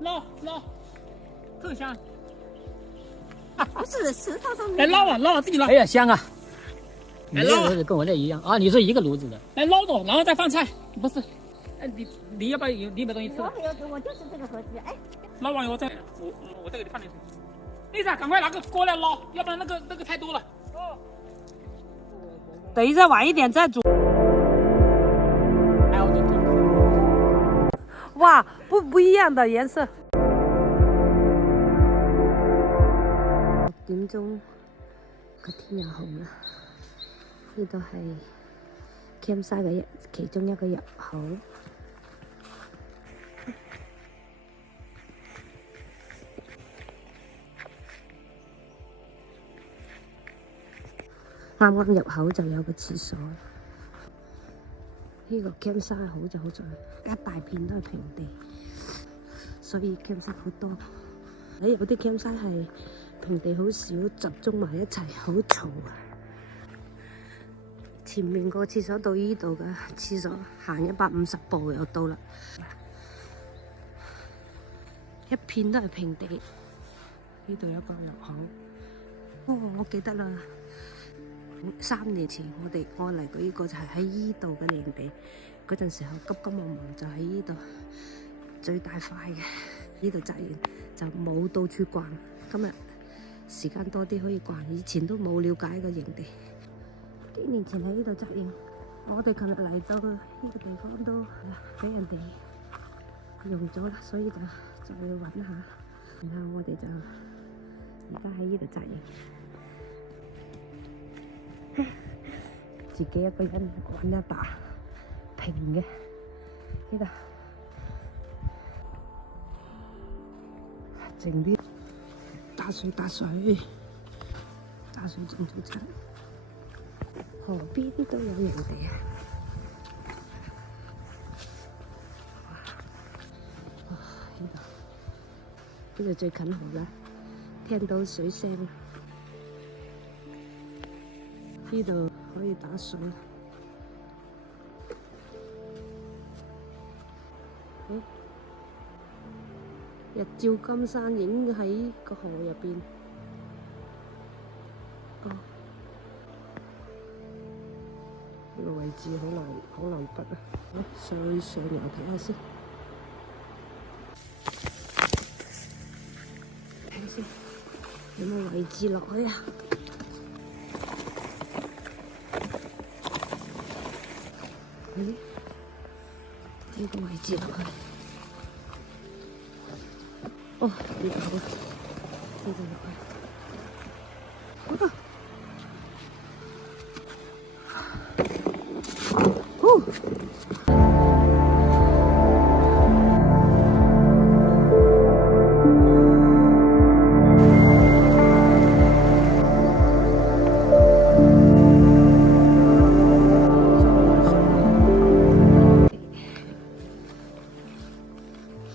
捞，更香。不是石头上面。来捞啊，自己捞。哎呀，香啊！来捞啊，跟我这一样啊！你是一个炉子的。来捞着，然后再放菜。不是，哎，你要不要有东西吃？我就是这个盒子。哎，捞完以后再我再给你放点水。丽莎，赶快拿个锅来捞，要不然那个太多了。哦。等一下晚一点再煮。哇，不一樣嘅顏色。6點鐘個天又紅啦，呢度係 campsite 嘅其中一個入口。啱啱入口就有個廁所。呢個 campsite 好就好在一大片都係平地，所以 campsite 好多。有啲 campsite 係平地好少，集中埋一齊，好嘈啊！前面個廁所到呢度嘅廁所，行150步就到啦。一片都係平地，呢度有一個入口。哦，我記得啦。3年前我嚟過呢個就係喺依度嘅營地，嗰陣時候急忙就喺依度最大塊嘅，呢度紮營就冇到處逛。今日時間多啲可以逛，以前都冇了解過營地。幾年前喺呢度紮營，我哋琴日嚟到呢個地方都俾人哋用咗啦，所以就要揾下，然後我哋就而家喺呢度紮營。自己一個人揾一笪平嘅呢度，靜啲，打水種出嚟。河邊都有營地啊！哇，呢度最近河啦，聽到水聲。呢度可以打水。日照金山影喺個河入邊。哦，呢個位置好難筆啊！上游睇下先，有冇位置落去啊？呢個位置落去，哦，呢個好，呢個落去，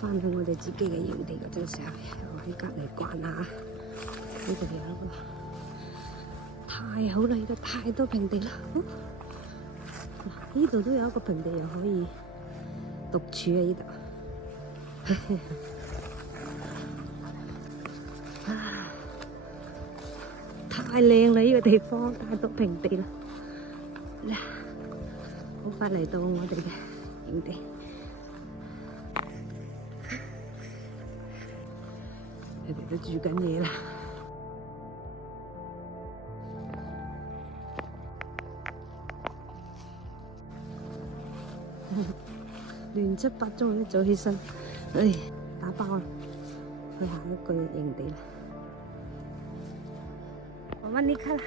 翻到我哋自己嘅營地嗰陣時候，我喺隔離逛下，呢度有一個，太好啦！呢度太多平地啦，呢度都有一個平地又可以獨處啊！呢度，太靚啦！呢個地方太多平地啦，好快嚟到我哋嘅營地。你哋都煮緊嘢啦，亂七八糟一早起身，打包啦，去下一個營地啦。我們離開啦。